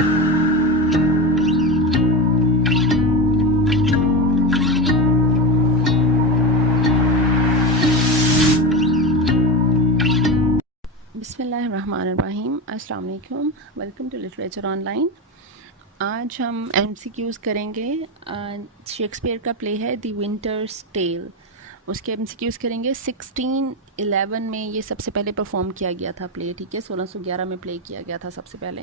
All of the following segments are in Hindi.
बिस्मिल्लाहिर्रहमानिर्रहीम। अस्सलाम वालेकुम। Welcome to literature online. आज हम MCQs करेंगे। शेक्सपियर का प्ले है द विंटर्स टेल, उसके MCQs करेंगे। 1611 में ये सबसे पहले परफॉर्म किया गया था प्ले, ठीक है। 1611 में प्ले किया गया था सबसे पहले,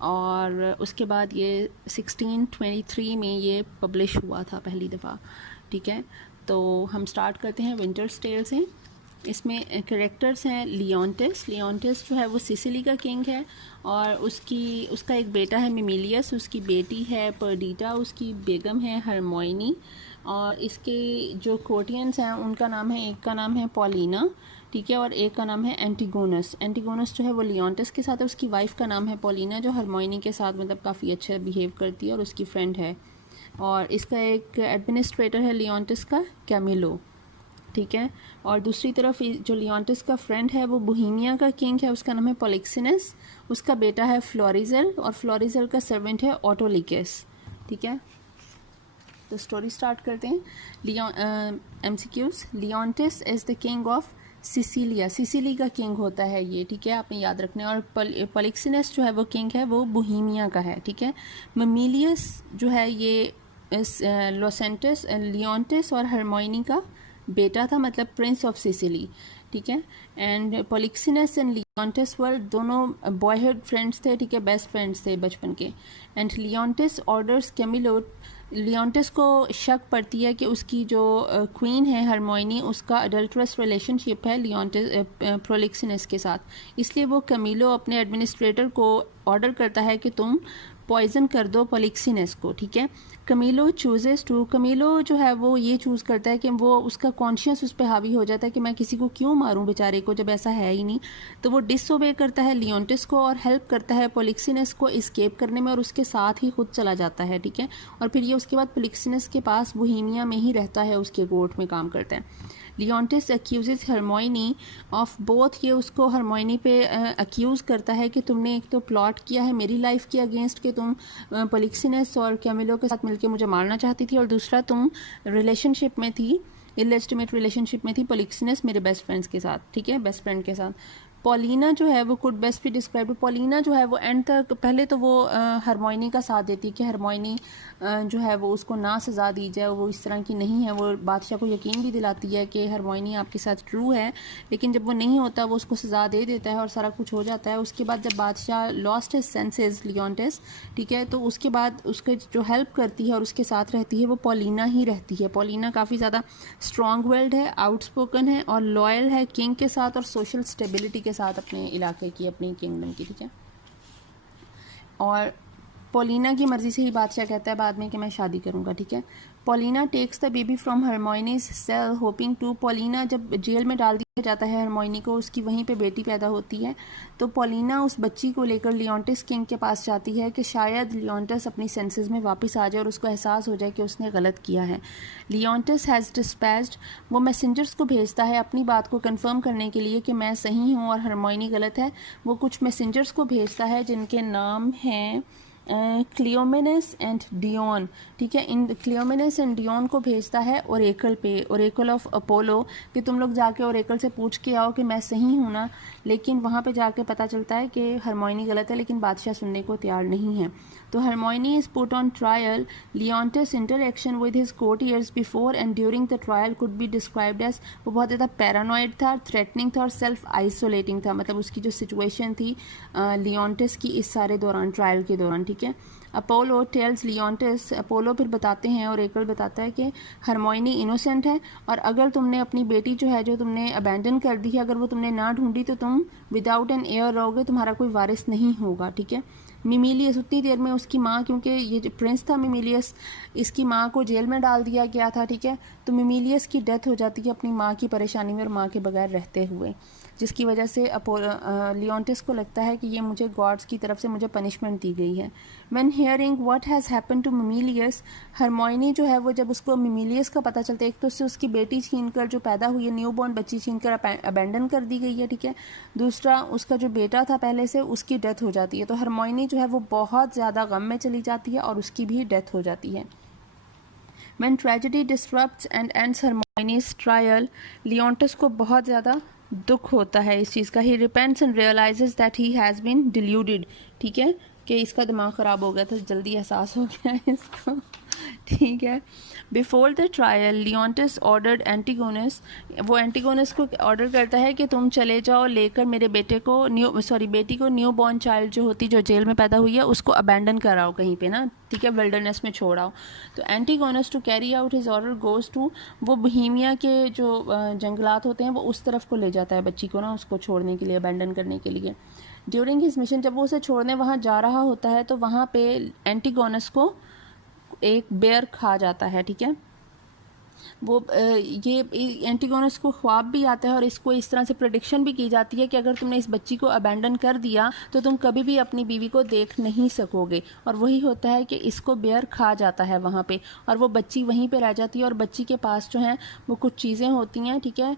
और उसके बाद ये 1623 में ये पब्लिश हुआ था पहली दफ़ा, ठीक है। तो हम स्टार्ट करते हैं विंटर्स टेल से। इसमें कैरेक्टर्स हैं लियोंटिस। लियोंटिस जो है वो सिसिली का किंग है, और उसका एक बेटा है मिमिलियस, उसकी बेटी है पर्डीटा, उसकी बेगम है हरमोइनी, और इसके जो कोर्टियंस हैं उनका नाम है, एक का नाम है पॉलिना, ठीक है, और एक का नाम है एंटीगोनस। एंटीगोनस जो है वो लियोंटिस के साथ है, उसकी वाइफ का नाम है पॉलिना, जो हरमोइनी के साथ मतलब काफ़ी अच्छा बिहेव करती है और उसकी फ्रेंड है। और इसका एक एडमिनिस्ट्रेटर है लियोंटिस का, कैमिलो, ठीक है। और दूसरी तरफ जो लियोंटिस का फ्रेंड है वो बोहेमिया का किंग है, उसका नाम है पोलिक्सिनस, उसका बेटा है फ्लोरिजल, और फ्लोरिजल का सर्वेंट है ऑटोलिकस, ठीक है। तो स्टोरी स्टार्ट करते हैं। MCQs। Leontes is the king of Sicilia, Sicily का किंग होता है ये, ठीक है, आपने याद रखना है। और पोलिक्सिनस जो है वो किंग है, वो बोहेमिया का है, ठीक है। मिमिलियस जो है ये लोसेंटस लियोंटिस और हरमोइनी का बेटा था, मतलब प्रिंस ऑफ सिसिली, ठीक है। एंड पोलिक्सिनस एंड लियोंटिस वर दोनों बॉयहुड फ्रेंड्स थे, ठीक है, बेस्ट फ्रेंड्स थे बचपन के। एंड लियोंटिस ऑर्डर्स कैमिलो, लियोंटिस को शक पड़ती है कि उसकी जो क्वीन है हरमोइनी, उसका अडल्ट्रस रिलेशनशिप है लियोंटिस पोलिक्सिनस के साथ, इसलिए वो कैमिलो अपने एडमिनिस्ट्रेटर को ऑर्डर करता है कि तुम पॉइजन कर दो पोलिक्सिनस को, ठीक है। कैमिलो चूजेस टू, कैमिलो जो है वो ये चूज़ करता है कि वो उसका कॉन्शियस उस पर हावी हो जाता है कि मैं किसी को क्यों मारूं बेचारे को जब ऐसा है ही नहीं, तो वो डिसओबे करता है लियोंटिस को और हेल्प करता है पोलिक्सिनस को एस्केप करने में, और उसके साथ ही खुद चला जाता है, ठीक है। और फिर ये उसके बाद पोलिक्सिनस के पास बोहेमिया में ही रहता है, उसके कोर्ट में काम करता है। लियोंटिस एक्यूजेस हरमोइनी ऑफ बोथ, ये उसको हरमोइनी पे एक्यूज़ करता है कि तुमने एक तो प्लॉट किया है मेरी लाइफ के अगेंस्ट कि तुम पोलिक्सिनस और कैमिलो के साथ मिलकर मुझे मारना चाहती थी, और दूसरा तुम रिलेशनशिप में थी, इलेजिटिमेट रिलेशनशिप में थी पोलिक्सिनस मेरे बेस्ट फ्रेंड्स के साथ, ठीक है, बेस्ट फ्रेंड के साथ। पॉलिना जो है वो कुड बेस्ट भी डिस्क्राइब, पॉलिना जो है वो एंड तक पहले तो वो हरमोइनी का साथ देती है कि हरमोइनी जो है वो उसको ना सज़ा दी जाए, वो इस तरह की नहीं है, वो बादशाह को यकीन भी दिलाती है कि हरमोइनी आपके साथ ट्रू है, लेकिन जब वो नहीं होता वो उसको सज़ा दे देता है और सारा कुछ हो जाता है। उसके बाद जब बादशाह लॉस्ट हिज सेंसेस लियोंटिस, ठीक है, तो उसके बाद उसके जो हेल्प करती है और उसके साथ रहती है वो पॉलिना ही रहती है। पॉलिना काफ़ी ज़्यादा स्ट्रॉन्ग विल्ड है, आउटस्पोकन है और लॉयल है किंग के साथ और सोशल स्टेबिलिटी के साथ अपने इलाके की, अपनी किंगडम की, ठीक है। और पॉलिना की मर्ज़ी से ही बादशाह कहता है बाद में कि मैं शादी करूंगा, ठीक है। Paulina takes the baby from Hermione's cell hoping to, Paulina जब जेल में डाल दिया जाता है हरमोइनी को, उसकी वहीं पे बेटी पैदा होती है, तो पॉलिना उस बच्ची को लेकर लियोंटिस किंग के पास जाती है कि शायद लियोंटिस अपनी सेंसेस में वापस आ जाए और उसको एहसास हो जाए कि उसने गलत किया है। लियोंटिस हैज़ डिस्पैच्ड, वो मैसेंजर्स को भेजता है अपनी बात को कंफर्म करने के लिए कि मैं सही हूँ और हरमोइनी गलत है। वो कुछ मैसेंजर्स को भेजता है जिनके नाम हैं क्लियोमेनस एंड डियोन, ठीक है। इन क्लियोमेनस एंड डियोन को भेजता है ओरेकल पे, ओरेकल ऑफ अपोलो, कि तुम लोग जाके ओरेकल से पूछ के आओ कि मैं सही हूँ ना। लेकिन वहाँ पे जाके पता चलता है कि हरमोइनी गलत है, लेकिन बादशाह सुनने को तैयार नहीं है। तो Hermione is put on trial. Leontes interaction with his courtiers before and during the trial could be described as, वो बहुत ज़्यादा पैरानॉइड था, थ्रेटनिंग था और सेल्फ आइसोलेटिंग था, मतलब उसकी जो सिचुएशन थी लियोंटिस की इस सारे दौरान, ट्रायल के दौरान, ठीक है। अपोलो टेल्स लियोंटिस, अपोलो फिर बताते हैं और ओरेकल बताता है कि हरमोइनी इनोसेंट है, और अगर तुमने अपनी बेटी जो है जो तुमने अबैंडन कर दी है, अगर वो तुमने ना ढूंढी तो तुम विदाउट एन एयर रहोगे, तुम्हारा कोई वारिस नहीं होगा, ठीक है। मिमिलियस, उतनी देर में उसकी माँ, क्योंकि ये जो प्रिंस था मिमिलियस, इसकी माँ को जेल में डाल दिया गया था, ठीक है, तो मिमिलियस की डेथ हो जाती है अपनी माँ की परेशानी में और माँ के बगैर रहते हुए, जिसकी वजह से लियोंटिस को लगता है कि ये मुझे गॉड्स की तरफ से मुझे पनिशमेंट दी गई है। When hearing what has happen to Mamillius, Hermione जो है वो जब उसको मिमीलियस का पता चलता है, एक तो उससे उसकी बेटी छीन कर जो पैदा हुई है, न्यू बॉर्न बच्ची छीन कर अबेंडन कर दी गई है, ठीक है। दूसरा उसका जो बेटा था पहले से, उसकी डेथ हो जाती है। तो हरमोइनी जो है वो बहुत ज़्यादा गम में चली जाती है और उसकी भी डेथ हो जाती है। When tragedy disrupts and ends Hermione's trial, Leontes को बहुत ज़्यादा दुख होता है इस चीज़ का। He repents and realizes that he has been deluded, ठीक है, कि इसका दिमाग ख़राब हो गया था, जल्दी एहसास हो गया है इसको, ठीक है। Before the trial Leontes ordered Antigonus, वो एंटीगोनस को ऑर्डर करता है कि तुम चले जाओ लेकर मेरे बेटे को बेटी को न्यू बॉर्न चाइल्ड जो होती, जो जेल में पैदा हुई है, उसको अबैंडन कराओ कहीं पे ना, ठीक है, विल्डरनेस में छोड़ाओ। तो Antigonus to carry out his order goes to, वो बोहेमिया के जो जंगलात होते हैं वो उस तरफ को ले जाता है बच्ची को ना, उसको छोड़ने के लिए, अबैंडन करने के लिए। ड्यूरिंग हिज मिशन, जब वो उसे छोड़ने वहाँ जा रहा होता है तो वहाँ पे एंटीगोनस को एक बेयर खा जाता है, ठीक है। वो ये एंटीगोनस को ख्वाब भी आता है और इसको इस तरह से प्रेडिक्शन भी की जाती है कि अगर तुमने इस बच्ची को अबैंडन कर दिया तो तुम कभी भी अपनी बीवी को देख नहीं सकोगे। और वही होता है कि इसको बेयर खा जाता है वहाँ पे, और वो बच्ची वहीं पे रह जाती है। और बच्ची के पास जो है वो कुछ चीज़ें होती हैं, ठीक है,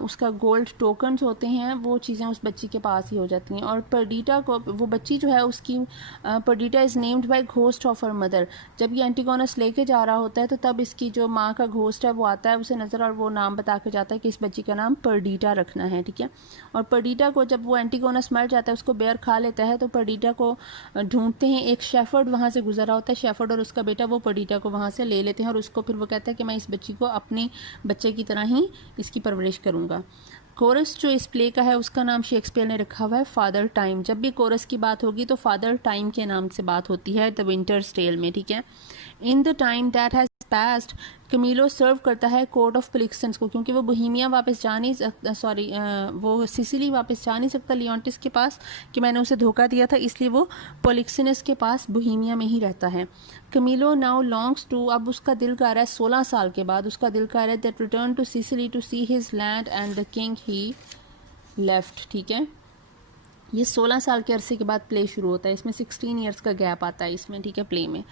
उसका गोल्ड टोकन्स होते हैं, वो चीज़ें उस बच्ची के पास ही हो जाती हैं। और पर्डीटा को, वो बच्ची जो है उसकी, Perdita is named by ghost of her mother. जब ये एंटीगोनस लेके जा रहा होता है तो तब इसकी जो माँ का घोस्ट है वो आता है उसे नज़र, और वो नाम बता के जाता है कि इस बच्ची का नाम पर्डीटा रखना है, ठीक है। और पर्डीटा को जब वो एंटीगोनस मर जाता है, उसको बेयर खा लेता है, तो पर्डीटा को ढूंढते हैं। एक शेफर्ड वहाँ से गुजरा होता है, शेफर्ड और उसका बेटा, वो पर्डीटा को वहाँ से ले लेते हैं और उसको फिर वो कहता है कि मैं इस बच्ची को अपने बच्चे की तरह ही इसकी परवरिश करूँगा। कोरस जो इस प्ले का है उसका नाम शेक्सपियर ने रखा हुआ है फादर टाइम। जब भी कोरस की बात होगी तो फादर टाइम के नाम से बात होती है द विंटर्स टेल में, ठीक है। In the time that has passed, Camillo serve करता है कोर्ट ऑफ पोलिक्सन्स को, क्योंकि वो बोहेमिया वापस जा नहीं सकता, वो सिसिली वापस जा नहीं सकता लियोंटिस के पास, कि मैंने उसे धोखा दिया था, इसलिए वो पोलिक्सनस के पास बोहेमिया में ही रहता है। कमीलो नाउ लॉन्ग्स टू, अब उसका दिल कर रहा है 16 साल के बाद उसका दिल कर रहा है that return to Sicily to see his land and the king he left, ठीक है। ये 16 साल के अरसे के बाद प्ले शुरू होता है, इसमें 16 ईयर्स का गैप आता है इसमें, ठीक है, प्ले में।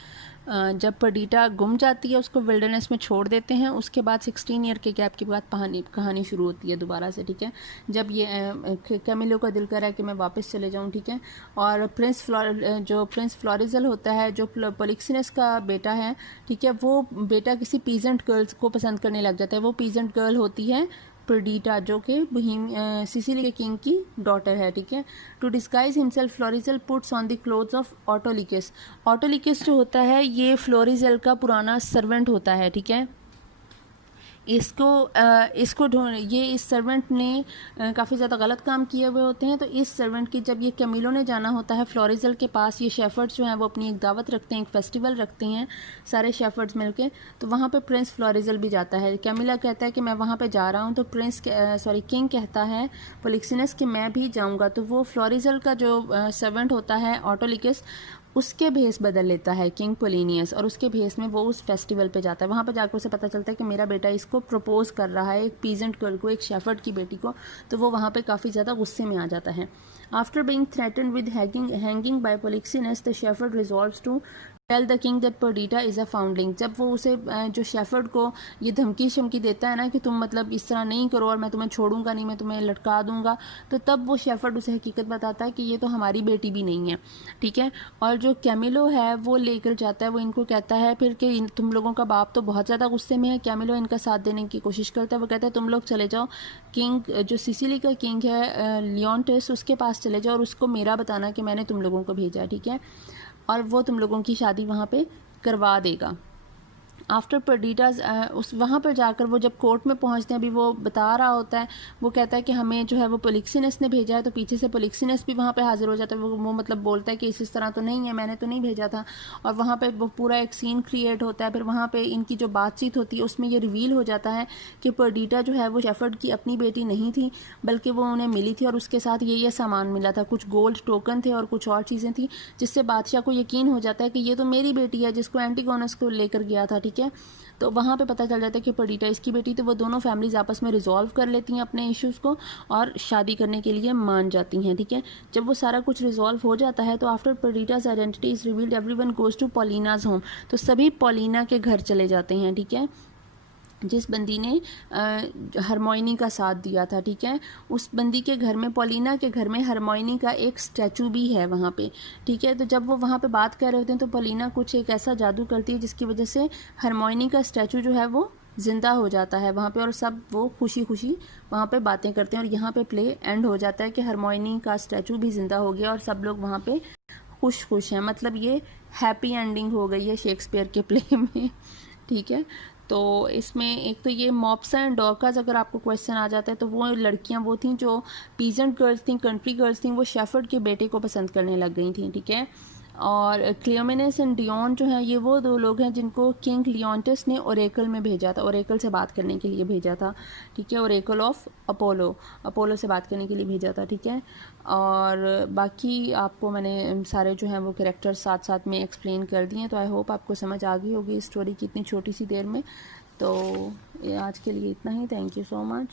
जब पर्डीटा गुम जाती है, उसको विल्डरनेस में छोड़ देते हैं, उसके बाद 16 ईयर के गैप के बाद कहानी शुरू होती है दोबारा से, ठीक है। जब ये कैमिलो का दिल कर रहा है कि मैं वापस चले जाऊं, ठीक है। और प्रिंस फ्लोरिजल होता है, जो पोलिक्सिनस का बेटा है, ठीक है, वो बेटा किसी पीजेंट गर्ल्स को पसंद करने लग जाता है। वो पीजेंट गर्ल होती है पर्डीटा, जो कि सिसिली के किंग की डॉटर है, ठीक है। To disguise himself Florizel puts on the clothes of Autolycus. Autolycus जो होता है ये फ्लोरिजल का पुराना सर्वेंट होता है, ठीक है। इसको ये इस सर्वेंट ने काफ़ी ज़्यादा गलत काम किए हुए होते हैं। तो इस सर्वेंट की, जब ये कैमिलो ने जाना होता है फ्लोरिजल के पास, ये शेफर्ड्स जो हैं वो अपनी एक दावत रखते हैं, एक फेस्टिवल रखते हैं सारे शेफर्ड्स मिलके, तो वहाँ पे प्रिंस फ्लोरिजल भी जाता है। कैमिला कहता है कि मैं वहाँ पे जा रहा हूँ, तो किंग कहता है पोलिक्सिनस कि मैं भी जाऊँगा। तो वो फ्लोरिजल का जो सर्वेंट होता है ऑटोलिकस, उसके भेस बदल लेता है किंग पोलिनियस, और उसके भेस में वो उस फेस्टिवल पे जाता है। वहाँ पर जाकर उसे पता चलता है कि मेरा बेटा इसको प्रपोज कर रहा है, एक पीजेंट गर्ल को, एक शेफर्ड की बेटी को। तो वो वहाँ पे काफ़ी ज़्यादा गुस्से में आ जाता है। After being threatened with hanging by Polixenes, the shepherd resolves to tell the king that Perdita is a foundling. जब वो उसे जो शेफर्ड को ये धमकी शमकी देता है ना कि तुम मतलब इस तरह नहीं करो और मैं तुम्हें छोड़ूंगा नहीं, मैं तुम्हें लटका दूंगा, तो तब वो शेफर्ड उसे हकीकत बताता है कि ये तो हमारी बेटी भी नहीं है, ठीक है। और जो कैमिलो है वो लेकर जाता है, वो इनको कहता है फिर कि तुम लोगों का बाप तो बहुत ज़्यादा गुस्से में है। कैमिलो इनका साथ देने की कोशिश करता है, वो कहता है तुम लोग चले जाओ, किंग जो सिसिली का किंग है लियोंटिस, उसके पास चले जाओ और उसको मेरा बताना कि मैंने तुम लोगों को भेजा, ठीक है, और वो तुम लोगों की शादी वहाँ पे करवा देगा। आफ्टर पर्डीटाज उस वहाँ पर जाकर वो जब कोर्ट में पहुँचते हैं, अभी वो बता रहा होता है, वो कहता है कि हमें जो है वो पोलिक्सिनस ने भेजा है। तो पीछे से पोलिक्सिनस भी वहाँ पे हाजिर हो जाता है। वो मतलब बोलता है कि इस तरह तो नहीं है, मैंने तो नहीं भेजा था। और वहाँ पे वो पूरा एक सीन क्रिएट होता है। फिर वहाँ पे इनकी जो बातचीत होती है उसमें ये रिवील हो जाता है कि पर्डीटा जो है वो शेफर्ड की अपनी बेटी नहीं थी, बल्कि वो उन्हें मिली थी और उसके साथ ये सामान मिला था, कुछ गोल्ड टोकन थे और कुछ और चीज़ें थी, जिससे बादशाह को यकीन हो जाता है कि ये तो मेरी बेटी है जिसको एंटीगोनस को लेकर गया था, ठीक है। है। तो वहाँ पे पता चल जाता है कि पर्डिटा इसकी बेटी, तो वो दोनों फैमिलीज आपस में रिजॉल्व कर लेती हैं अपने इश्यूज़ को और शादी करने के लिए मान जाती हैं, ठीक है। जब वो सारा कुछ रिजॉल्व हो जाता है तो after Perdita's identity is revealed everyone goes to Paulina's home, तो सभी पॉलिना के घर चले जाते हैं, ठीक है। जिस बंदी ने हरमोइनी का साथ दिया था, ठीक है, उस बंदी के घर में, पॉलिना के घर में हरमोइनी का एक स्टैचू भी है वहाँ पे, ठीक है। तो जब वो वहाँ पे बात कर रहे होते हैं तो पॉलिना कुछ एक ऐसा जादू करती है जिसकी वजह से हरमोइनी का स्टैचू जो है वो ज़िंदा हो जाता है वहाँ पे, और सब वो खुशी खुशी वहाँ पे बातें करते हैं। और यहाँ पे प्ले एंड हो जाता है कि हरमोइनी का स्टैचू भी ज़िंदा हो गया और सब लोग वहाँ पे खुश खुश हैं। मतलब ये हैप्पी एंडिंग हो गई है शेक्सपियर के प्ले में, ठीक है। तो इसमें एक तो ये मॉप्सा एंड डॉर्कास, अगर आपको क्वेश्चन आ जाता है तो वो लड़कियां वो थी जो पीजेंट गर्ल्स थी, कंट्री गर्ल्स थी, वो शेफर्ड के बेटे को पसंद करने लग गई थी, ठीक है। और क्लियोमेनेस एंड डियोन जो है ये वो दो लोग हैं जिनको किंग लियोंटस ने ओरेकल में भेजा था, ओरेकल से बात करने के लिए भेजा था, ठीक है। ओरेकल ऑफ अपोलो, अपोलो से बात करने के लिए भेजा था, ठीक है। और बाकी आपको मैंने सारे जो हैं वो कैरेक्टर्स साथ साथ में एक्सप्लेन कर दिए, तो आई होप आपको समझ आ गई होगी इस स्टोरी की इतनी छोटी सी देर में। तो ये आज के लिए इतना ही। Thank you so much.